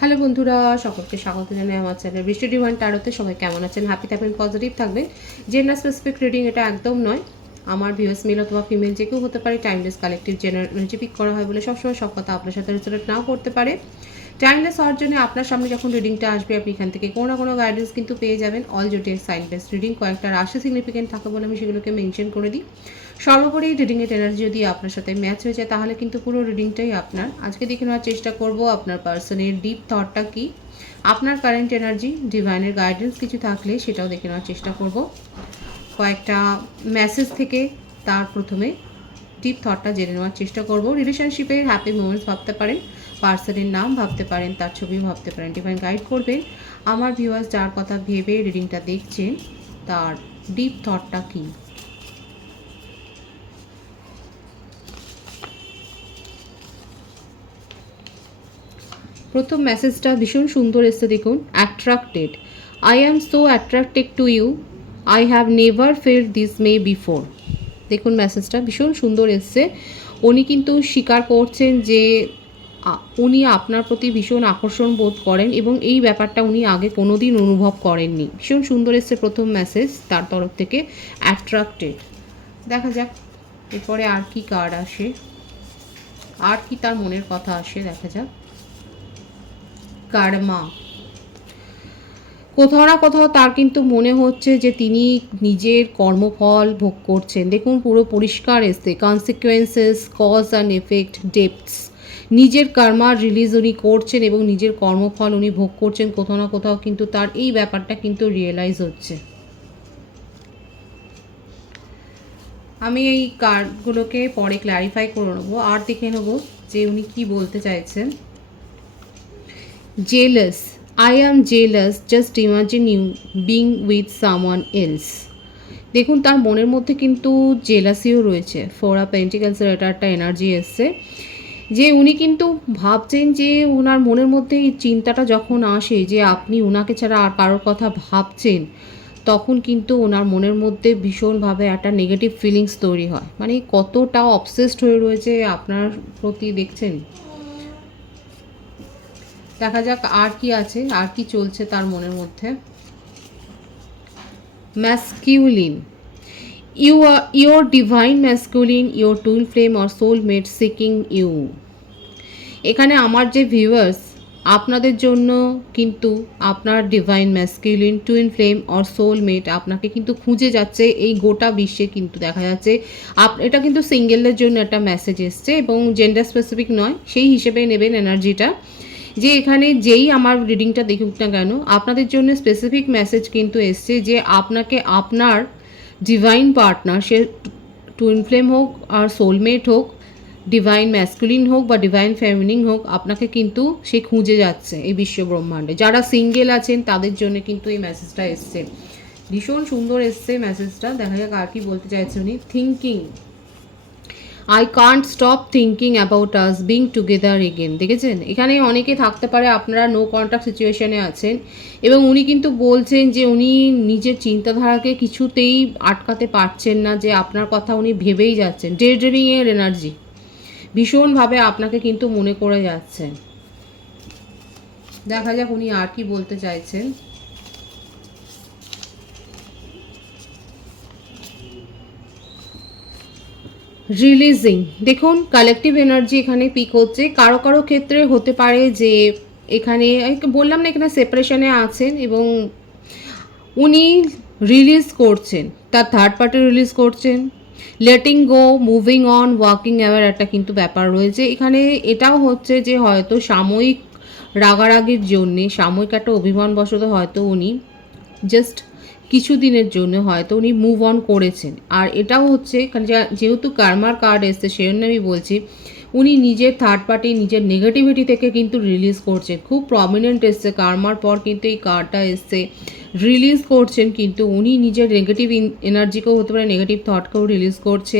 Hello বন্ধুরা, সকলকে স্বাগত জানাই আমার চ্যানেল বৃষ্টি ডিভাইন ট্যারোতে। সবাই কেমন আছেন? হ্যাপি থাকবেন, পজিটিভ থাকবেন। জেন্ডার স্পেসিফিক রিডিং এটা একদম নয়। আমার ভিউয়ার্স মেল অথবা ফিমেল যে কেউ হতে পারে। Timeless collective general energy pick করা হয় বলে সবসময় সব কথা আপনার সাথে রিলেট নাও করতে পারে। টাইমলেস হওয়ার জন্য আপনার সামনে যখন রিডিংটা আসবে, আপনি এখান থেকে কোনো না কোনো গাইডেন্স কিন্তু পেয়ে যাবেন। All zodiac sign based reading, কয়েকটা রাশি সিগনিফিকেন্ট থাকে বলে আমি সেগুলোকে মেনশন করে দিই। সর্বোপরি রিডিংয়ের এনার্জি যদি আপনার সাথে ম্যাচ হয়ে যায় তাহলে কিন্তু পুরো রিডিংটাই আপনার। আজকে দেখে নেওয়ার চেষ্টা করব আপনার পার্সনের ডিপ থটটা কী, আপনার কারেন্ট এনার্জি, ডিভাইনের গাইডেন্স কিছু থাকলে সেটাও দেখে নেওয়ার চেষ্টা করব। কয়েকটা মেসেজ থেকে তার প্রথমে ডিপ থটটা জেনে নেওয়ার চেষ্টা করব। রিলেশনশিপের হ্যাপি মোমেন্টস ভাবতে পারেন, পার্সনের নাম ভাবতে পারেন, তার ছবি ভাবতে পারেন। ডিভাইন গাইড করবেন আমার ভিউয়ার্স যার কথা ভেবে রিডিংটা দেখছেন তার ডিপ থটটা কী। প্রথম মেসেজটা ভীষণ সুন্দর এসছে, দেখুন। Attracted, I am so attracted to you, I have never felt this way before. দেখুন মেসেজটা ভীষণ সুন্দর এসছে। উনি কিন্তু স্বীকার করছেন যে উনি আপনার প্রতি ভীষণ আকর্ষণ বোধ করেন এবং এই ব্যাপারটা উনি আগে কোনো দিন অনুভব করেননি। ভীষণ সুন্দর এসছে প্রথম মেসেজ তার তরফ থেকে, অ্যাট্রাক্টেড। দেখা যাক এরপরে আর কি কার্ড আসে, আর কি তার মনের কথা আসে, দেখা যাক। কার্মা, কোথাও না কোথাও তার কিন্তু মনে হচ্ছে যে তিনি নিজের কর্মফল ভোগ করছেন। দেখুন পুরো পরিষ্কার এসছে, কনসিকুয়েন্সেস, কজ অ্যান্ড এফেক্ট, ডেপথস। নিজের কর্মার রিলিজ উনি করছেন এবং নিজের কর্মফল উনি ভোগ করছেন। কোথাও না কোথাও কিন্তু তার এই ব্যাপারটা কিন্তু রিয়েলাইজ হচ্ছে। আমি এই কার্ডগুলোকে পরে ক্ল্যারিফাই করে নেবো আর দেখে নেবো যে উনি কি বলতে চাইছেন। Jealous, I am jealous, just imagine you being with someone else. দেখুন তার মনের মধ্যে কিন্তু জেলাসিও রয়েছে। ফোর অফ পেন্টিকেলসের এটা একটা এনার্জি এসছে যে উনি কিন্তু ভাবছেন যে ওনার মনের মধ্যে এই চিন্তাটা যখন আসে যে আপনি ওনাকে ছাড়া আর কারোর কথা ভাবছেন, তখন কিন্তু ওনার মনের মধ্যে ভীষণভাবে একটা নেগেটিভ ফিলিংস তৈরি হয়। মানে কতটা অবসেসড হয়ে রয়েছে আপনার প্রতি, দেখছেন। দেখা যাক আর কি আছে, আর কি চলছে তার মনের মধ্যে। Masculine, your divine masculine, your twin flame or soulmate seeking you. এখানে আমার যে ভিউয়ার্স আপনাদের জন্য কিন্তু আপনার divine masculine, twin flame or soulmate আপনাকে কিন্তু খুঁজে যাচ্ছে এই গোটা বিশ্বে। কিন্তু দেখা যাচ্ছে এটা কিন্তু সিঙ্গেলদের জন্য একটা মেসেজ এসছে এবং জেন্ডার স্পেসিফিক নয়, সেই হিসেবে নেবেন এনার্জিটা। যে এখানে যেই আমার রিডিংটা দেখুক না কেন, আপনাদের জন্য স্পেসিফিক মেসেজ কিন্তু এসছে যে আপনাকে আপনার ডিভাইন পার্টনার, সে টুইন ফ্লেম হোক আর সোলমেট হোক, ডিভাইন ম্যাসকুলিন হোক বা ডিভাইন ফেমিনিন হোক, আপনাকে কিন্তু সে খুঁজে যাচ্ছে এই বিশ্ব ব্রহ্মাণ্ডে। যারা সিঙ্গেল আছেন তাদের জন্য কিন্তু এই মেসেজটা এসছে, ভীষণ সুন্দর এসছে মেসেজটা। দেখা যাক আর কি বলতে চাইছে উনি। Thinking, I can't stop thinking about us being together again. দেখেছেন এখানে অনেকে থাকতে পারে আপনারা নো কন্ট্যাক্ট সিচুয়েশনে আছেন এবং উনি কিন্তু বলছেন যে উনি নিজের চিন্তাধারাকে কিছুতেই আটকাতে পারছেন না, যে আপনার কথা উনি ভেবেই যাচ্ছেন। ডে ড্রিমিংয়ের এনার্জি, ভীষণভাবে আপনাকে কিন্তু মনে করে যাচ্ছেন। দেখা যাক উনি আর কি বলতে চাইছেন। রিলিজিং, দেখুন কালেকটিভ এনার্জি এখানে পিক হচ্ছে। কারো কারো ক্ষেত্রে হতে পারে যে এখানে বললাম না, এখানে সেপারেশনে আছেন এবং উনি রিলিজ করছেন, তার থার্ড পার্টি রিলিজ করছেন। Letting go, moving on, walking aware একটা কিন্তু ব্যাপার রয়েছে এখানে। এটাও হচ্ছে যে হয়তো সাময়িক রাগারাগির জন্যে, সাময়িক একটা অভিমানবশত হয়তো উনি জাস্ট কিছু দিনের জন্য হয়তো উনি মুভ অন করেছেন। আর এটাও হচ্ছে যেহেতু কার্মার কার্ড এসছে সেজন্য আমি বলছি উনি নিজের থার্ড পার্টি, নিজের নেগেটিভিটি থেকে কিন্তু রিলিজ করছেন। খুব প্রমিনেন্ট এসছে কার্মার পর কিন্তু এই কার্ডটা এসছে, রিলিজ করছেন। কিন্তু উনি নিজের নেগেটিভ এনার্জিকেও হতে পারে, নেগেটিভ থটকেও রিলিজ করছে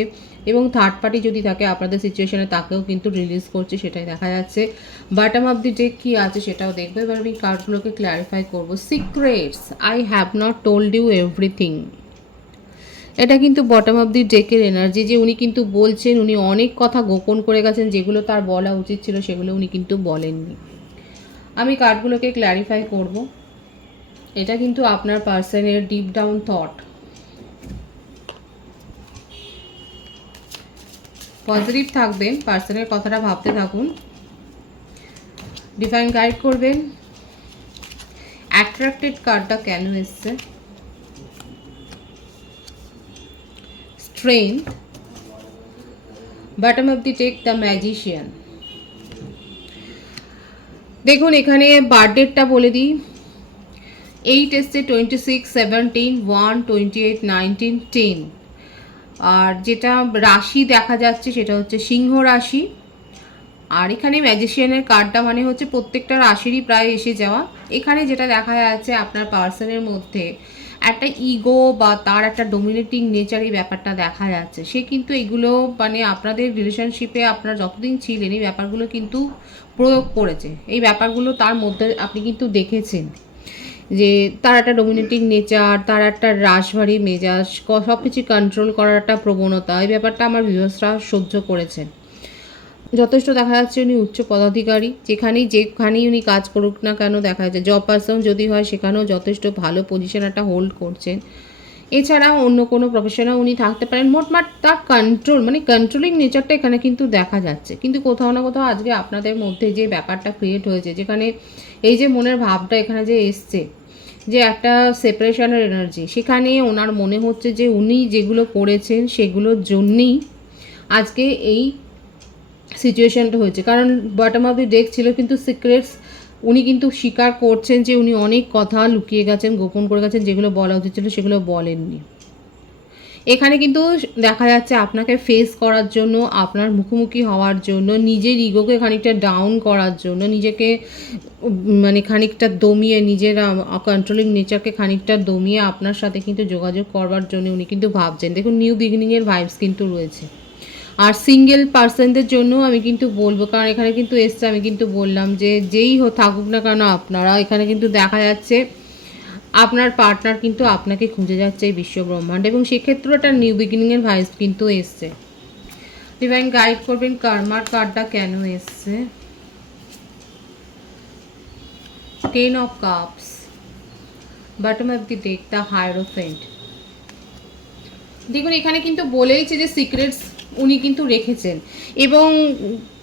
এবং থার্ড পার্টি যদি থাকে আপনাদের সিচুয়েশনে তাকেও কিন্তু রিলিজ করছে, সেটাই দেখা যাচ্ছে। বটম অফ দি ডেক কী আছে সেটাও দেখবো। এবার আমি কার্ডগুলোকে ক্ল্যারিফাই করবো। Secrets, I have not told you everything. এটা কিন্তু বটম অফ দি ডেকের এনার্জি, যে উনি কিন্তু বলছেন উনি অনেক কথা গোপন করে গেছেন, যেগুলো তার বলা উচিত ছিল সেগুলো উনি কিন্তু বলেননি। আমি কার্ডগুলোকে ক্ল্যারিফাই করব। এটা কিন্তু আপনার পার্সনের ডিপ ডাউন থট। পজিটিভ থাকবেন, পার্সনের কথাটা ভাবতে থাকুন। ডিভাইন গাইড করবেন। অ্যাট্রাক্টেড কার্ডটা কেন এসছে? Strength, bottom of the deck the magician. দেখুন এখানে বার্থডেটটা বলে দিই। 8 এসছে, 26, 17, 1, 28, 19, 10। আর যেটা রাশি দেখা যাচ্ছে সেটা হচ্ছে সিংহ রাশি। আর এখানে ম্যাজিশিয়ানের কার্ডটা মানে হচ্ছে প্রত্যেকটা রাশিরই প্রায় এসে যাওয়া। এখানে যেটা দেখা যাচ্ছে আপনার পার্সনের মধ্যে একটা ইগো বা তার একটা ডোমিনেটিং নেচার, এই ব্যাপারটা দেখা যাচ্ছে। সে কিন্তু এগুলো মানে আপনাদের রিলেশনশিপে আপনারা যতদিন ছিলেন এই ব্যাপারগুলো কিন্তু প্রয়োগ করেছে। এই ব্যাপারগুলো তার মধ্যে আপনি কিন্তু দেখেছেন যে তার একটা ডোমিনেটিং নেচার, তার একটা রাশভারী মেজাজ, সব কিছু কন্ট্রোল করার একটা প্রবণতা, এই ব্যাপারটা আমার ভিউয়ার্সরা সহ্য করেছেন। যথেষ্ট দেখা যাচ্ছে উনি উচ্চ পদাধিকারী, যেখানেই উনি কাজ করুক না কেন দেখা যাচ্ছে। জব পার্সন যদি হয় সেখানেও যথেষ্ট ভালো পজিশন একটা হোল্ড করছেন। এছাড়াও অন্য কোনো প্রফেশনেও উনি থাকতে পারেন। মোটমাট তার কন্ট্রোল মানে কন্ট্রোলিং নেচারটা এখানে কিন্তু দেখা যাচ্ছে। কিন্তু কোথাও না কোথাও আজকে আপনাদের মধ্যে যে ব্যাপারটা ক্রিয়েট হয়েছে, যেখানে এই যে মনের ভাবটা এখানে যে এসছে, যে একটা সেপারেশনের এনার্জি, সেখানে ওনার মনে হচ্ছে যে উনি যেগুলো করেছেন সেগুলোর জন্যই আজকে এই সিচুয়েশনটা হয়েছে। কারণ বটম অফ দি ডেক ছিল কিন্তু সিক্রেটস। উনি কিন্তু স্বীকার করছেন যে উনি অনেক কথা লুকিয়ে গেছেন, গোপন করে গেছেন, যেগুলো বলা উচিত ছিল সেগুলো বলেননি। এখানে কিন্তু দেখা যাচ্ছে আপনাকে ফেস করার জন্য, আপনার মুখোমুখি হওয়ার জন্য, নিজের ইগোকে খানিকটা ডাউন করার জন্য, নিজেকে মানে খানিকটা দমিয়ে, নিজের কন্ট্রোলিং নেচারকে খানিকটা দমিয়ে আপনার সাথে কিন্তু যোগাযোগ করবার জন্য উনি কিন্তু ভাবছেন। দেখুন নিউ বিগিনিংয়ের ভাইবস কিন্তু রয়েছে। আর সিঙ্গেল পার্সনদের জন্য আমি কিন্তু বলবো, কারণ এখানে কিন্তু এসছে, আমি কিন্তু বললাম যে যেই থাকুক না কেন আপনারা, এখানে কিন্তু দেখা যাচ্ছে আপনার পার্টনার কিন্তু আপনাকে খুঁজে যাচ্ছে এই বিশ্ব ব্রহ্মাণ্ড, এবং সেক্ষেত্রেও একটা নিউ বিগিনিংয়ের ভাইস কিন্তু এসছে। ডিভাইন গাইড করবেন কার্মার কার্ডটা কেন এসছে? 10 of cups, bottom of the day the hierophant. দেখুন এখানে কিন্তু বলেইছে যে সিক্রেটস উনি কিন্তু রেখেছেন, এবং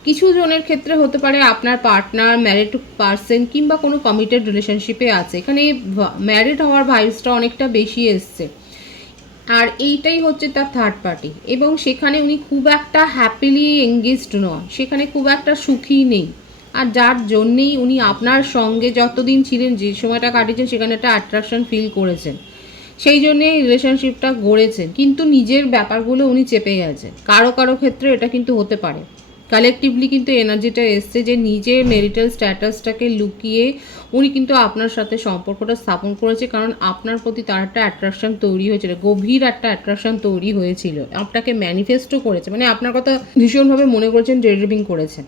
কিছু জনের ক্ষেত্রে হতে পারে আপনার পার্টনার ম্যারিড পার্সন কিংবা কোনো কমিটেড রিলেশনশিপে আছে। এখানে ম্যারিড হওয়ার ভাইবসটা অনেকটা বেশি এসছে, আর এইটাই হচ্ছে তার থার্ড পার্টি, এবং সেখানে উনি খুব একটা হ্যাপিলি এঙ্গেজড নয়, সেখানে খুব একটা সুখী নেই। আর যার জন্যেই উনি আপনার সঙ্গে যতদিন ছিলেন, যে সময়টা কাটিয়েছেন, সেখানে একটা অ্যাট্রাকশন ফিল করেছেন, সেই জন্যে রিলেশনশিপটা গড়েছেন। কিন্তু নিজের ব্যাপারগুলো উনি চেপে গেছেন। কারো কারো ক্ষেত্রে এটা কিন্তু হতে পারে। কালেকটিভলি কিন্তু এনার্জিটা এসছে যে নিজের মেরিটাল স্ট্যাটাসটাকে লুকিয়ে উনি কিন্তু আপনার সাথে সম্পর্কটা স্থাপন করেছে, কারণ আপনার প্রতি তার একটা অ্যাট্রাকশন তৈরি হয়েছিল, গভীর একটা অ্যাট্রাকশন তৈরি হয়েছিল। আপনাকে ম্যানিফেস্টও করেছে, মানে আপনার কথা ভীষণভাবে মনে করেছেন, ডেড্রিভিং করেছেন।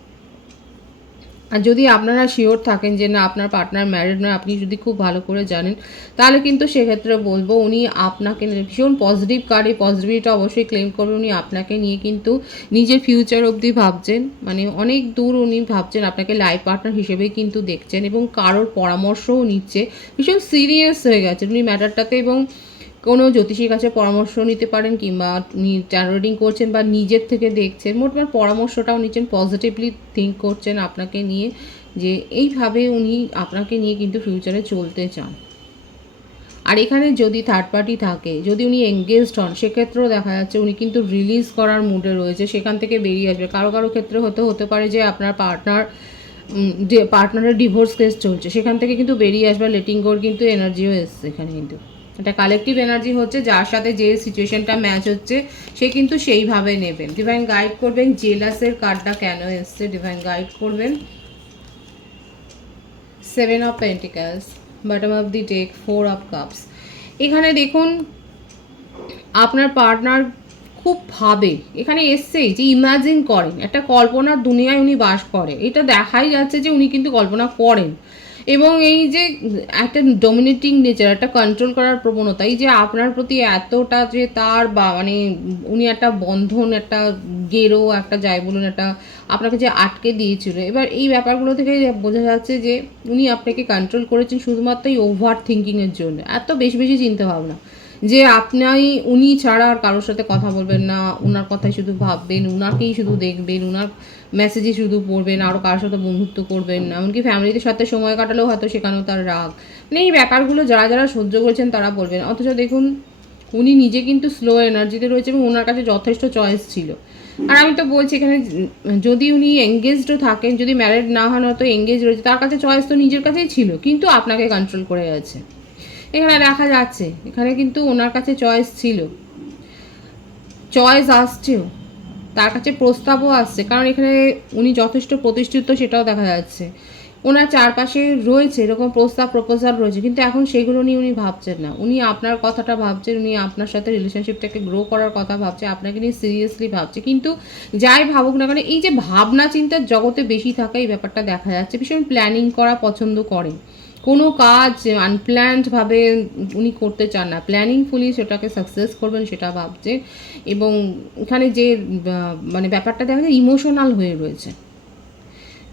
আর যদি আপনারা শিওর থাকেন যে না আপনার পার্টনার ম্যারিড নয়, আপনি যদি খুব ভালো করে জানেন, তাহলে কিন্তু সেক্ষেত্রে বলবো উনি আপনাকে ভীষণ পজিটিভ কার্ড, এই পজিটিভিটা অবশ্যই ক্লেম করবেন। উনি আপনাকে নিয়ে কিন্তু নিজের ফিউচার অবধি ভাবছেন, মানে অনেক দূর উনি ভাবছেন, আপনাকে লাইফ পার্টনার হিসেবেই কিন্তু দেখছেন, এবং কারোর পরামর্শও নিচ্ছে। ভীষণ সিরিয়াস হয়ে গেছে উনি ম্যাটারটাতে, এবং কোনো জ্যোতিষীর কাছে পরামর্শ নিতে পারেন, কিংবা উনি ট্যারো রিডিং করছেন বা নিজের থেকে দেখছেন, মোটমাট পরামর্শটাও নিচ্ছেন, পজিটিভলি থিঙ্ক করছেন আপনাকে নিয়ে, যে এইভাবে উনি আপনাকে নিয়ে কিন্তু ফিউচারে চলতে চান। আর এখানে যদি থার্ড পার্টি থাকে, যদি উনি এঙ্গেজড হন, সেক্ষেত্রেও দেখা যাচ্ছে উনি কিন্তু রিলিজ করার মুডে রয়েছে, সেখান থেকে বেরিয়ে আসবে। কারো কারো ক্ষেত্রে হতে পারে যে আপনার পার্টনারের ডিভোর্স কেস চলছে, সেখান থেকে কিন্তু বেরিয়ে আসবে, লেটিং গোর কিন্তু এনার্জিও এসছে এখানে। কিন্তু এটা কালেকটিভ এনার্জি হচ্ছে, যার সাথে যে সিচুয়েশনটা ম্যাচ হচ্ছে সে কিন্তু সেইভাবে নেবেন। ডিভাইন গাইড করবেন জেলাসের কার্ডটা কেন এসছে, ডিভাইন গাইড করবেন। 7 of pentacles, bottom of the day 4 of cups. এখানে দেখুন আপনার পার্টনার খুব ভাবে, এখানে এসছেই যে ইমাজিন করেন, একটা কল্পনার দুনিয়ায় উনি বাস করে, এটা দেখাই যাচ্ছে যে উনি কিন্তু কল্পনা করেন। এবং এই যে একটা ডমিনেটিং নেচার, একটা কন্ট্রোল করার প্রবণতা, এই যে আপনার প্রতি এতটা যে তার বা মানে উনি একটা বন্ধন, একটা গেরো, একটা যাই বলুন, একটা আপনাকে যে আটকে দিয়েছিল, এবার এই ব্যাপারগুলো থেকে বোঝা যাচ্ছে যে উনি আপনাকে কন্ট্রোল করেছেন শুধুমাত্র এই ওভার থিঙ্কিংয়ের জন্য, এত বেশি বেশি চিন্তাভাবনা, যে উনি ছাড়া আর কারোর সাথে কথা বলবেন না, ওনার কথাই শুধু ভাববেন, ওনাকেই শুধু দেখবেন, ওনার মেসেজই শুধু পড়বেন, আরও কারোর সাথে বন্ধুত্ব করবেন না, এমনকি ফ্যামিলিদের সাথে সময় কাটালেও হয়তো সেখানেও তার রাগ। মানে এই ব্যাপারগুলো যারা যারা সহ্য করেছেন তারা বলবেন। অথচ দেখুন উনি নিজে কিন্তু স্লো এনার্জিতে রয়েছে এবং ওনার কাছে যথেষ্ট চয়েস ছিল। আর আমি তো বলছি এখানে যদি উনি এঙ্গেজডও থাকেন, যদি ম্যারিড না হন হয়তো এঙ্গেজ রয়েছে, তার কাছে চয়েস তো নিজের কাছেই ছিল, কিন্তু আপনাকে কন্ট্রোল করে গেছে। এখানে দেখা যাচ্ছে এখানে কিন্তু ওনার কাছে চয়েস ছিল, চয়েস আসছেও, তার কাছে প্রস্তাবও আসছে, কারণ এখানে উনি যথেষ্ট প্রতিষ্ঠিত সেটাও দেখা যাচ্ছে। ওনার চারপাশে রয়েছে এরকম প্রস্তাব প্রপোজাল রয়েছে, কিন্তু এখন সেগুলো নিয়ে উনি ভাবছেন না, উনি আপনার কথাটা ভাবছেন, উনি আপনার সাথে রিলেশনশিপটাকে গ্রো করার কথা ভাবছে, আপনাকে নিয়ে সিরিয়াসলি ভাবছে। কিন্তু যাই ভাবুক না কেন, এই যে ভাবনা চিন্তার জগতে বেশি থাকা এই ব্যাপারটা দেখা যাচ্ছে। ভীষণ প্ল্যানিং করা পছন্দ করেন, কোনো কাজ আনপ্ল্যান্ডভাবে উনি করতে চান না, প্ল্যানিংফুলি সেটাকে সাকসেস করবেন সেটা ভাবছে। এবং এখানে যে মানে ব্যাপারটা দেখা যায় ইমোশনাল হয়ে রয়েছে।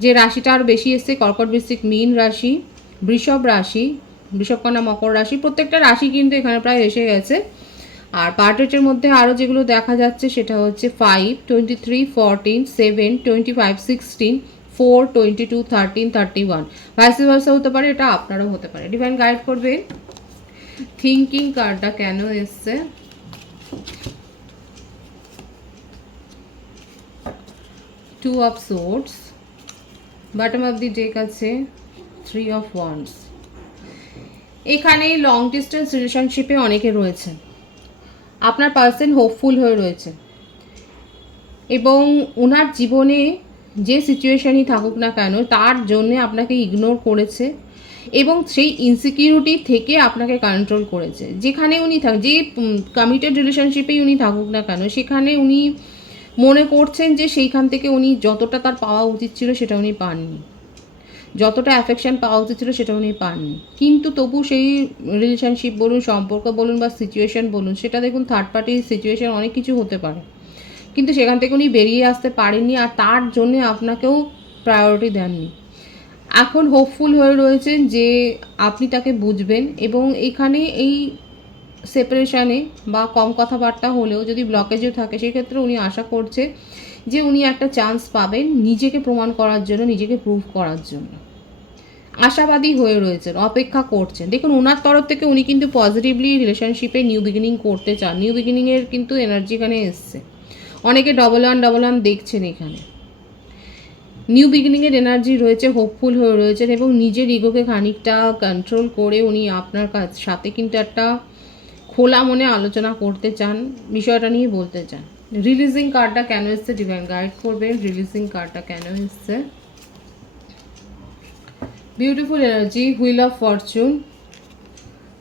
যে রাশিটা আরও বেশি এসছে কর্কট, বৃশ্চিক, মীন রাশি, বৃষভ রাশি, বৃষভ, কন্যা, মকর রাশি, প্রত্যেকটা রাশি কিন্তু এখানে প্রায় এসে গেছে। আর পার্টেটের মধ্যে আরও যেগুলো দেখা যাচ্ছে সেটা হচ্ছে 5, 23, 14, 7, 25, 16, 4, 22, 13, 31, ভাইস ভার্সা হতে পারে, এটা আপনারও হতে পারে। ডিভাইন গাইড করবেন। থিঙ্কিং কার্ডটা কেন এসছে, two of swords, bottom of the deck আছে 3 অফ ওয়ান্ডস। এখানে লং ডিস্টেন্স রিলেশনশিপে অনেকে রয়েছে, আপনার পার্সন হোপফুল হয়ে রয়েছে এবং ওনার জীবনে যে সিচুয়েশানই থাকুক না কেন তার জন্যে আপনাকে ইগনোর করেছে এবং সেই ইনসিকিউরিটি থেকে আপনাকে কন্ট্রোল করেছে। যেখানে উনি যে কমিটেড রিলেশনশিপেই উনি থাকুক না কেন, সেখানে উনি মনে করছেন যে সেইখান থেকে উনি যতটা তার পাওয়া উচিত ছিল সেটা উনি পাননি, যতটা অ্যাফেকশান পাওয়া উচিত ছিল সেটা উনি পাননি। কিন্তু তবু সেই রিলেশনশিপ বলুন, সম্পর্ক বলুন বা সিচুয়েশান বলুন, সেটা দেখুন থার্ড পার্টির সিচুয়েশান অনেক কিছু হতে পারে, কিন্তু সেখান থেকে উনি বেরিয়ে আসতে পারেননি আর তার জন্যে আপনাকেও প্রায়োরিটি দেননি। এখন হোপফুল হয়ে রয়েছেন যে আপনি তাকে বুঝবেন এবং এখানে এই সেপারেশানে বা কম কথাবার্তা হলেও যদি ব্লকেজও থাকে সেক্ষেত্রে উনি আশা করছে যে উনি একটা চান্স পাবেন নিজেকে প্রমাণ করার জন্য, নিজেকে প্রুভ করার জন্য। আশাবাদী হয়ে রয়েছেন, অপেক্ষা করছেন। দেখুন ওনার তরফ থেকে উনি কিন্তু পজিটিভলি রিলেশনশিপে নিউ বিগিনিং করতে চান, নিউ বিগিনিংয়ের কিন্তু এনার্জি এখানে এসছে। অনেকে ডবল ওয়ান দেখছেন, এখানে নিউ বিগিনিংয়ের এনার্জি রয়েছে, হোপফুল হয়ে রয়েছেন এবং নিজের ইগোকে খানিকটা কন্ট্রোল করে উনি আপনার সাথে কিন্তু একটা খোলা মনে আলোচনা করতে চান, বিষয়টা নিয়ে বলতে চান। রিলিজিং কার্ডটা কেন এসছে, ডিভাইন গাইড করবেন। রিলিজিং কার্ডটা কেন এসছে, beautiful energy, wheel of Fortune,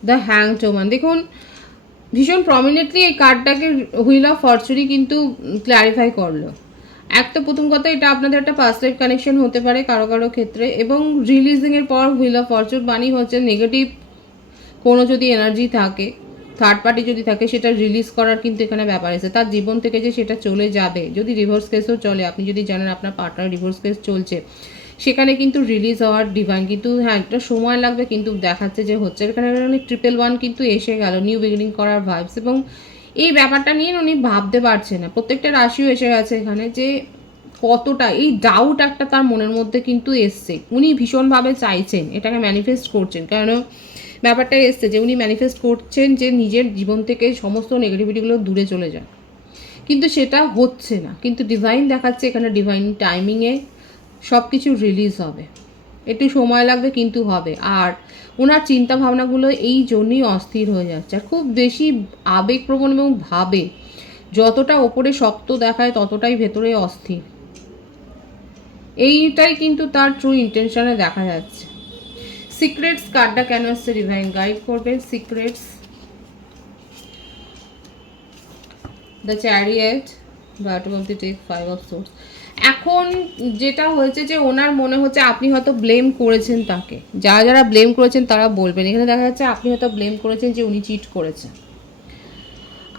the hanged woman. দেখুন ভীষণ প্রমিনেন্টলি এই কার্ডটাকে হুইল অফ ফরচুনই কিন্তু ক্ল্যারিফাই করলো। এক তো প্রথম কথা, এটা আপনাদের একটা পাস্ট লাইফ কানেকশন হতে পারে কারো কারো ক্ষেত্রে, এবং রিলিজিংয়ের পর হুইল অফ ফরচুন বানি হচ্ছে নেগেটিভ কোনো যদি এনার্জি থাকে, থার্ড পার্টি যদি থাকে, সেটা রিলিজ করার কিন্তু এখানে ব্যাপার আছে। তার জীবন থেকে যে সেটা চলে যাবে, যদি ডিভোর্স কেসও চলে, আপনি যদি জানেন আপনার পার্টনার ডিভোর্স কেস চলছে, সেখানে কিন্তু রিলিজ হওয়ার ডিভাইন কিন্তু হ্যাঁ একটা সময় লাগবে, কিন্তু দেখাচ্ছে যে হচ্ছে। এখানে অনেক 111 কিন্তু এসে গেল, নিউ বিগিনিং করার ভাইবস, এবং এই ব্যাপারটা নিয়ে উনি ভাবতে পারছে না। প্রত্যেকটা রাশিও এসে গেছে এখানে, যে কতটা এই ডাউট একটা তার মনের মধ্যে কিন্তু এসছে। উনি ভীষণভাবে চাইছেন, এটাকে ম্যানিফেস্ট করছেন, কারণ ব্যাপারটা এসছে যে উনি ম্যানিফেস্ট করছেন যে নিজের জীবন থেকে সমস্ত নেগেটিভিটিগুলো দূরে চলে যায়, কিন্তু সেটা হচ্ছে না। কিন্তু ডিভাইন দেখাচ্ছে এখানে, ডিভাইন টাইমিংয়ে সব কিছু রিলিজ হবে, একটু সময় লাগবে কিন্তু হবে। আর ওনার চিন্তা ভাবনাগুলো এই জন্যই অস্থির হয়ে যাচ্ছে, আর খুব বেশি আবেগপ্রবণ এবং ভাবে, যতটা ওপরে শক্ত দেখায় ততটাই ভেতরে অস্থির। এইটাই কিন্তু তার ট্রু ইন্টেনশনে দেখা যাচ্ছে। সিক্রেটস কার্ডটা কেন আসছে, ডিভাইন গাইড করবে। Secrets, the chariot, bottom of the day, 5 of swords. এখন যেটা হয়েছে যে ওনার মনে হচ্ছে আপনি হয়তো ব্লেম করেছেন তাকে, যারা যারা ব্লেম করেছেন তারা বলবেন। এখানে দেখা যাচ্ছে আপনি হয়তো ব্লেম করেছেন যে উনি চিট করেছেন,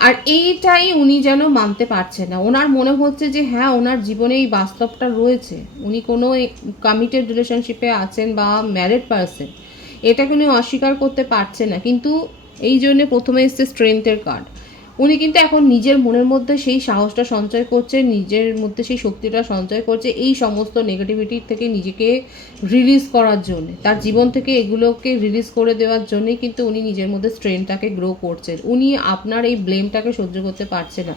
আর এইটাই উনি যেন মানতে পারছেন না। ওনার মনে হচ্ছে যে হ্যাঁ, ওনার জীবনে এই বাস্তবটা রয়েছে, উনি কোনো কমিটেড রিলেশনশিপে আছেন বা ম্যারিড পারসন, এটাকে উনি অস্বীকার করতে পারছেন না। কিন্তু এই জন্যে প্রথমে এসছে স্ট্রেংথের কার্ড। উনি কিন্তু এখন নিজের মনের মধ্যে সেই সাহসটা সঞ্চয় করছে, নিজের মধ্যে সেই শক্তিটা সঞ্চয় করছে এই সমস্ত নেগেটিভিটি থেকে নিজেকে রিলিজ করার জন্য, তার জীবন থেকে এগুলোকে রিলিজ করে দেওয়ার জন্যই কিন্তু উনি নিজের মধ্যে স্ট্রেংথটাকে গ্রো করছেন। উনি আপনার এই ব্লেমটাকে সহ্য করতে পারছে না।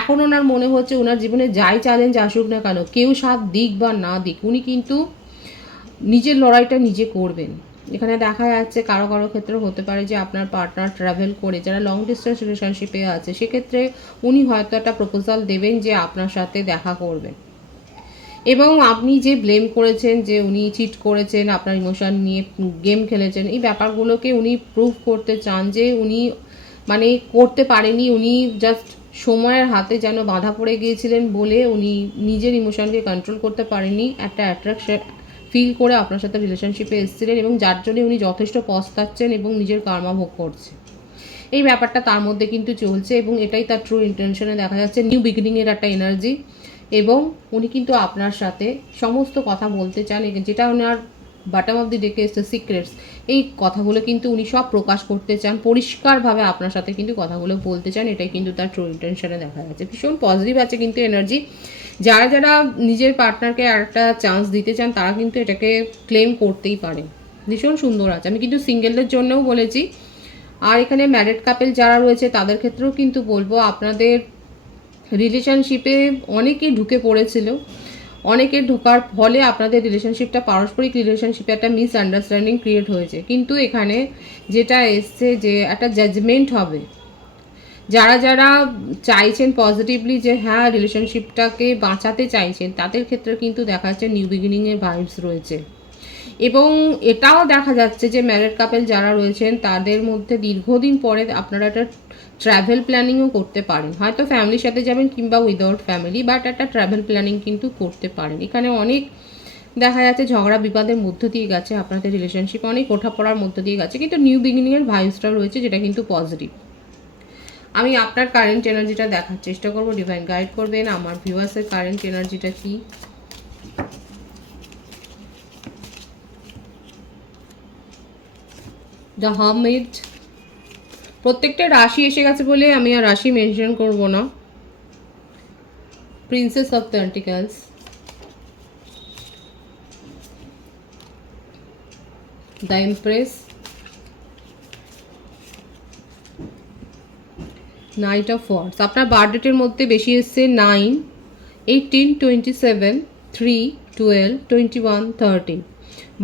এখন ওনার মনে হচ্ছে ওনার জীবনে যাই চ্যালেঞ্জ আসুক না কেন, কেউ সাথ দিক বা না দিক, উনি কিন্তু নিজের লড়াইটা নিজে করবেন। এখানে দেখা যাচ্ছে কারো কারো ক্ষেত্রে হতে পারে যে আপনার পার্টনার ট্রাভেল করে, যারা লং ডিস্টেন্স রিলেশনশিপে আছে সেক্ষেত্রে উনি হয়তো একটা প্রপোজাল দেবেন যে আপনার সাথে দেখা করবেন, এবং আপনি যে ব্লেম করেছেন যে উনি চিট করেছেন, আপনার ইমোশন নিয়ে গেম খেলেছেন, এই ব্যাপারগুলোকে উনি প্রুভ করতে চান যে উনি মানে করতে পারেনি, উনি জাস্ট সময়ের হাতে যেন বাধা পড়ে গিয়েছিলেন বলে উনি নিজের ইমোশনকে কন্ট্রোল করতে পারেননি, একটা অ্যাট্রাকশন ফিল করে আপনার সাথে রিলেশনশিপে এসেছিলেন এবং যার জন্য উনি যথেষ্ট পস্তাচ্ছেন এবং নিজের কর্মা ভোগ করছে। এই ব্যাপারটা তার মধ্যে কিন্তু চলছে এবং এটাই তার ট্রু ইন্টেনশনে দেখা যাচ্ছে, নিউ বিগিনিংয়ের একটা এনার্জি। এবং উনি কিন্তু আপনার সাথে সমস্ত কথা বলতে চান, যেটা ওনার বটম অফ দি ডেকে এসছে সিক্রেটস, এই কথাগুলো কিন্তু উনি সব প্রকাশ করতে চান, পরিষ্কারভাবে আপনার সাথে কিন্তু কথাগুলো বলতে চান। এটাই কিন্তু তার ট্রু ইন্টেনশনে দেখা যাচ্ছে। ভীষণ পজিটিভ আছে কিন্তু এনার্জি। যারা যারা নিজের পার্টনারকে আরেকটা চান্স দিতে চান তারা কিন্তু এটাকে ক্লেম করতেই পারেন। ভীষণ সুন্দর আছে। আমি কিন্তু সিঙ্গেলদের জন্যও বলেছি, আর এখানে ম্যারিড কাপেল যারা রয়েছে তাদের ক্ষেত্রেও কিন্তু বলবো আপনাদের রিলেশনশিপে অনেকেই ঢুকে পড়েছিল, অনেকে ঢোকার ফলে আপনাদের রিলেশনশিপটা পারস্পরিক রিলেশনশিপে একটা মিসআন্ডারস্ট্যান্ডিং ক্রিয়েট হয়েছে। কিন্তু এখানে যেটা এসছে যে একটা জাজমেন্ট হবে, যারা যারা চাইছেন পজিটিভলি যে হ্যাঁ রিলেশনশিপটাকে বাঁচাতে চাইছেন তাদের ক্ষেত্রে কিন্তু দেখা যাচ্ছে নিউ বিগিনিংয়ের ভাইবস রয়েছে। এবং এটাও দেখা যাচ্ছে যে ম্যারিড কাপেল যারা রয়েছেন তাদের মধ্যে দীর্ঘদিন পরে আপনারা একটা ট্রাভেল প্ল্যানিংও করতে পারেন, হয়তো ফ্যামিলির সাথে যাবেন কিংবা উইদাউট ফ্যামিলি, বাট একটা ট্রাভেল প্ল্যানিং কিন্তু করতে পারেন। এখানে অনেক দেখা যাচ্ছে ঝগড়া বিবাদের মধ্য দিয়ে গেছে আপনাদের রিলেশনশিপ, অনেক ওঠাপড়ার মধ্য দিয়ে গেছে, কিন্তু নিউ বিগিনিংয়ের ভাইবসটা রয়েছে যেটা কিন্তু পজিটিভ। আমি আপনার কারেন্ট এনার্জিটা দেখার চেষ্টা করবো, ডিভাইন গাইড করবেন আমার ভিউয়ার্সের কারেন্ট এনার্জিটা কি। দ্য হারমিট, প্রত্যেকটা রাশি এসে গেছে বলে আমি আর রাশি মেনশন করব না। Princess of pentacles, the empress, night of wands. আপনার বার্থডেটের মধ্যে বেশি এসছে 9, 18, 27, 3, 12, 21, 30।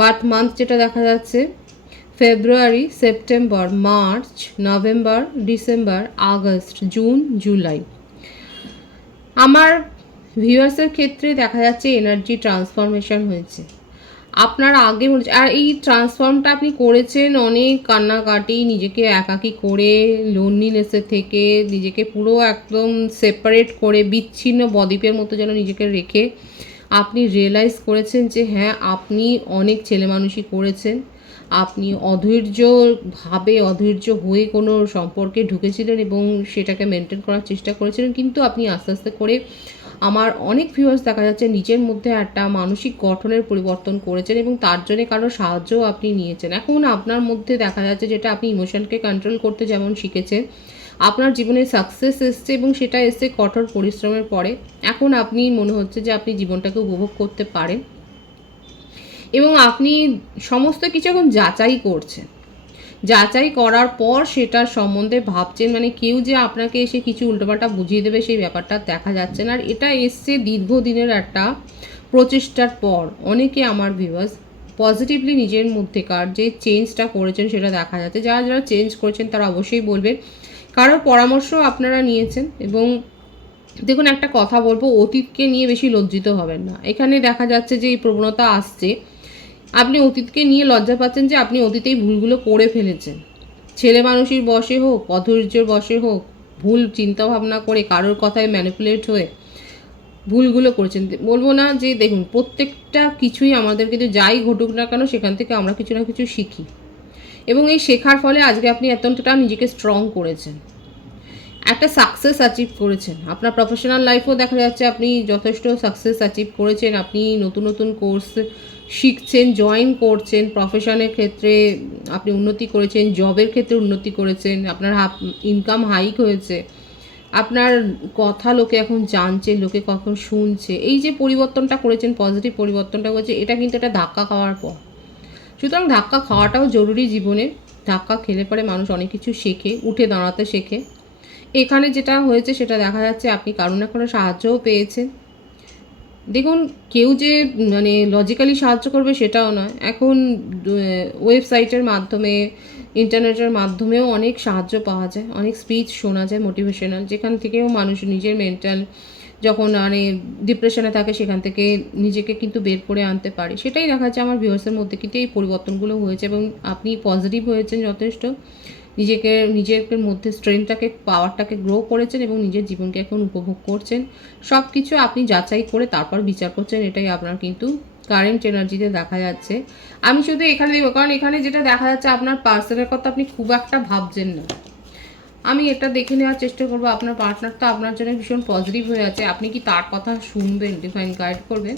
বার্থ মান্থ যেটা দেখা যাচ্ছে February, September, March, November, December, August, June, July. আমার ভিউয়ার্সের ক্ষেত্রে দেখা যাচ্ছে এনার্জি ট্রান্সফরমেশন হয়েছে আপনার আগে, আর এই ট্রান্সফর্মটা আপনি করেছেন অনেক কান্নাকাটি, নিজেকে একাকী করে, লোনলিনেসের থেকে নিজেকে পুরো একদম সেপারেট করে বিচ্ছিন্ন বদ্বীপের মতো যেন নিজেকে রেখে আপনি রিয়েলাইজ করেছেন যে হ্যাঁ আপনি অনেক ছেলে মানুষই করেছেন, আপনি অধৈর্য হয়ে কোনো সম্পর্কে ঢুকেছিলেন এবং সেটাকে মেনটেন করার চেষ্টা করেছিলেন, কিন্তু আপনি আস্তে আস্তে করে আমার অনেক ভিউয়ার্স দেখা যাচ্ছে নিজের মধ্যে একটা মানসিক গঠনের পরিবর্তন করেছেন এবং তার জন্য কারো সাহায্যও আপনি নিয়েছেন। এখন আপনার মধ্যে দেখা যাচ্ছে যেটা আপনি ইমোশনকে কন্ট্রোল করতে যেমন শিখেছেন, আপনার জীবনে সাকসেস এসছে এবং সেটা এসছে কঠোর পরিশ্রমের পরে। এখন আপনি মনে হচ্ছে যে আপনি জীবনটাকে উপভোগ করতে পারেন এবং আপনি সমস্ত কিছু এখন যাচাই করছেন, যাচাই করার পর সেটার সম্বন্ধে ভাবছেন, মানে কেউ যে আপনাকে এসে কিছু উল্টোপাল্টা বুঝিয়ে দেবে সেই ব্যাপারটা দেখা যাচ্ছে না। আর এটা এসছে দীর্ঘদিনের একটা প্রচেষ্টার পর। অনেকে আমার ভিউয়ার্স পজিটিভলি নিজের মধ্যেকার যে চেঞ্জটা করেছেন সেটা দেখা যাচ্ছে। যারা যারা চেঞ্জ করেছেন তারা অবশ্যই বলবেন, কারোর পরামর্শ আপনারা নিয়েছেন। এবং দেখুন একটা কথা বলবো, অতীতকে নিয়ে বেশি লজ্জিত হবেন না। এখানে দেখা যাচ্ছে যে এই প্রবণতা আসছে, আপনি অতীতকে নিয়ে লজ্জা পাচ্ছেন যে আপনি অতীতেই ভুলগুলো করে ফেলেছেন, ছেলে মানুষের বশে হোক, অধৈর্যের বশে হোক, ভুল চিন্তাভাবনা করে কারোর কথায় ম্যানিপুলেট হয়ে ভুলগুলো করেছেন। বলবো না যে দেখুন প্রত্যেকটা কিছুই আমাদের কিন্তু যাই ঘটুক না কেন সেখান থেকে আমরা কিছু না কিছু শিখি এবং এই শেখার ফলে আজকে আপনি এতটা নিজেকে স্ট্রং করেছেন একটা সাকসেস অ্যাচিভ করেছেন। আপনার প্রফেশনাল লাইফেও দেখা যাচ্ছে আপনি যথেষ্ট সাকসেস অ্যাচিভ করেছেন। আপনি নতুন নতুন কোর্স শিখছেন, জয়েন করছেন। প্রফেশনের ক্ষেত্রে আপনি উন্নতি করেছেন, জবের ক্ষেত্রে উন্নতি করেছেন। আপনার ইনকাম হাইক হয়েছে। আপনার কথা লোকে এখন জানছে, লোকে কখন শুনছে। এই যে পরিবর্তনটা করেছেন, পজিটিভ পরিবর্তনটা করেছে, এটা কিন্তু একটা ধাক্কা খাওয়ার পর। সুতরাং ধাক্কা খাওয়াটাও জরুরি জীবনে। ধাক্কা খেলে পরে মানুষ অনেক কিছু শেখে, উঠে দাঁড়াতে শেখে। এখানে যেটা হয়েছে সেটা দেখা যাচ্ছে আপনি কারো না কারো সাহায্যও পেয়েছেন। দেখুন, কেউ যে মানে লজিক্যালি সাহায্য করবে সেটাও নয়। এখন ওয়েবসাইটের মাধ্যমে, ইন্টারনেটের মাধ্যমেও অনেক সাহায্য পাওয়া যায়, অনেক স্পিচ শোনা যায় মোটিভেশনাল, যেখান থেকেও মানুষ নিজের মেন্টাল যখন মানে ডিপ্রেশনে থাকে সেখান থেকে নিজেকে কিন্তু বের করে আনতে পারে। সেটাই দেখা যাচ্ছে আমার ভিউয়ার্সের মধ্যে কিন্তু এই পরিবর্তনগুলো হয়েছে এবং আপনি পজিটিভ হয়েছেন যথেষ্ট। নিজের মধ্যে স্ট্রেংথটাকে, পাওয়ারটাকে গ্রো করেছেন এবং নিজের জীবনকে এখন উপভোগ করছেন। সব কিছু আপনি যাচাই করে তারপর বিচার করছেন। এটাই আপনার কিন্তু কারেন্ট এনার্জিতে দেখা যাচ্ছে। আমি শুধু এখানে দেখবো, কারণ এখানে যেটা দেখা যাচ্ছে আপনার পার্সনের কথা আপনি খুব একটা ভাবছেন না। আমি এটা দেখে নেওয়ার চেষ্টা করবো আপনার পার্টনার তো আপনার জন্য ভীষণ পজিটিভ হয়ে আছে। আপনি কি তার কথা শুনবেন? ডিভাইন গাইড করবেন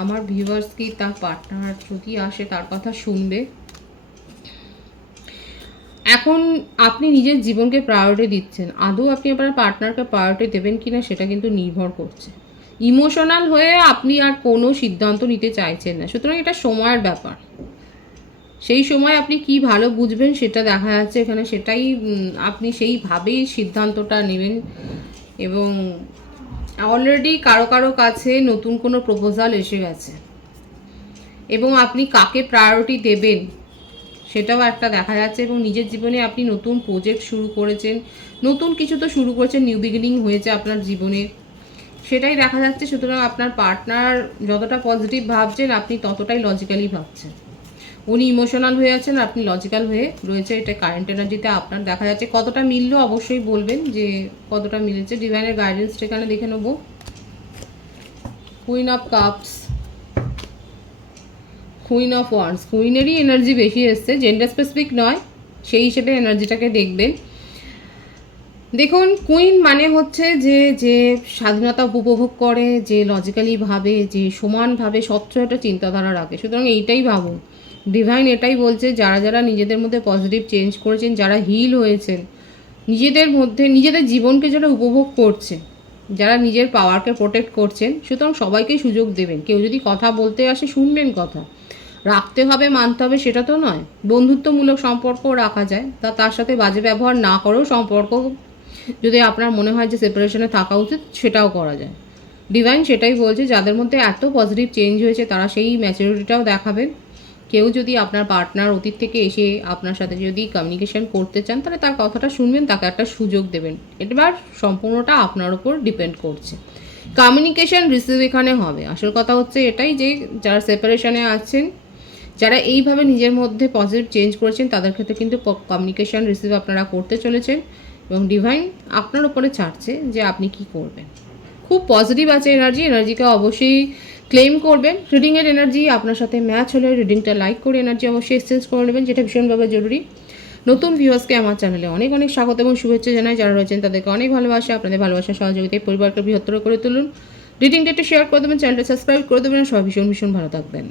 আমার ভিউয়ার্স কি তার পার্টনার যদি আসে তার কথা শুনবে। এখন আপনি নিজের জীবনকে প্রায়োরিটি দিচ্ছেন। আদৌ আপনি আপনার পার্টনারকে প্রায়োরিটি দেবেন কি না সেটা কিন্তু নির্ভর করছে। ইমোশনাল হয়ে আপনি আর কোনো সিদ্ধান্ত নিতে চাইছেন না। সুতরাং এটা সময়ের ব্যাপার। সেই সময় আপনি কি ভালো বুঝবেন সেটা দেখা যাচ্ছে এখানে। সেটাই আপনি সেইভাবেই সিদ্ধান্তটা নেবেন। এবং অলরেডি কারো কারো কাছে নতুন কোনো প্রপোজাল এসে গেছে এবং আপনি কাকে প্রায়োরিটি দেবেন সেটাও একটা দেখা যাচ্ছে। এবং নিজের জীবনে আপনি নতুন প্রজেক্ট শুরু করেছেন, নতুন কিছু তো শুরু করেছেন, নিউ বিগিনিং হয়েছে আপনার জীবনে, সেটাই দেখা যাচ্ছে। সুতরাং আপনার পার্টনার যতটা পজিটিভ ভাবছেন আপনি ততটাই লজিক্যালি ভাবছেন। উনি ইমোশনাল হয়ে আছেন, আপনি লজিক্যাল হয়ে রয়েছে। এটা কারেন্ট এনার্জিতে আপনার দেখা যাচ্ছে। কতটা মিললো অবশ্যই বলবেন যে কতটা মিলেছে। ডিভাইনের গাইডেন্সটা এখানে দেখে নেব। Queen of cups, queen of wands, কুইনেরই এনার্জি বেশি এসছে, জেন্ডার স্পেসিফিক নয়, সেই হিসেবে এনার্জিটাকে দেখবেন। দেখুন, কুইন মানে হচ্ছে যে যে স্বাধীনতা উপভোগ করে, যে লজিক্যালি ভাবে, যে সমানভাবে স্বচ্ছ একটা চিন্তাধারা রাখে। সুতরাং এইটাই ভাবুন। ডিভাইন এটাই বলছে, যারা যারা নিজেদের মধ্যে পজিটিভ চেঞ্জ করেছেন, যারা হিল হয়েছেন, নিজেদের মধ্যে নিজেদের জীবনকে যারা উপভোগ করছে, যারা নিজের পাওয়ারকে প্রোটেক্ট করছেন, সুতরাং সবাইকেই সুযোগ দেবেন। কেউ যদি কথা বলতে আসে শুনবেন, কথা রাখতে হবে, মানতে হবে সেটা তো নয়। বন্ধুত্বমূলক সম্পর্কও রাখা যায়, তার সাথে বাজে ব্যবহার না করেও সম্পর্ক যদি আপনার মনে হয় যে সেপারেশনে থাকা উচিত সেটাও করা যায়। ডিভাইন সেটাই বলছে, যাদের মধ্যে এত পজিটিভ চেঞ্জ হয়েছে তারা সেই ম্যাচুরিটিটাও দেখাবেন। কেউ যদি আপনার পার্টনার অতীত থেকে এসে আপনার সাথে যদি কমিউনিকেশন করতে চান তাহলে তার কথাটা শুনবেন, তাকে একটা সুযোগ দেবেন। এবার সম্পূর্ণটা আপনার উপর ডিপেন্ড করছে। কমিউনিকেশন রিসিভ এখানে হবে। আসল কথা হচ্ছে এটাই যে যারা সেপারেশনে আছেন, যারা এইভাবে নিজের মধ্যে পজিটিভ চেঞ্জ করেছেন তাদের ক্ষেত্রে কিন্তু কমিউনিকেশন রিসিভ আপনারা করতে চলেছেন এবং ডিভাইন আপনার উপরে ছাড়ছে যে আপনি কি করবেন। খুব পজিটিভ আছে এনার্জিকে অবশ্যই ক্লেম করবেন। রিডিংয়ের এনার্জি আপনার সাথে ম্যাচ হলে রিডিংটা লাইক করে এনার্জি অবশ্যই এক্সচেঞ্জ করে নেবেন, যেটা ভীষণভাবে জরুরি। নতুন ভিউয়ার্সকে আমার চ্যানেলে অনেক অনেক স্বাগত এবং শুভেচ্ছা জানাই। যারা রয়েছেন তাদেরকে অনেক ভালোবাসা। আপনাদের ভালোবাসার সহযোগিতায় পরিবারকে বৃহত্তর করে তুলুন। রিডিংটা একটু শেয়ার করে দেবেন, চ্যানেলটা সাবস্ক্রাইব করে দেবেন। সবাই ভীষণ ভীষণ ভালো থাকবেন।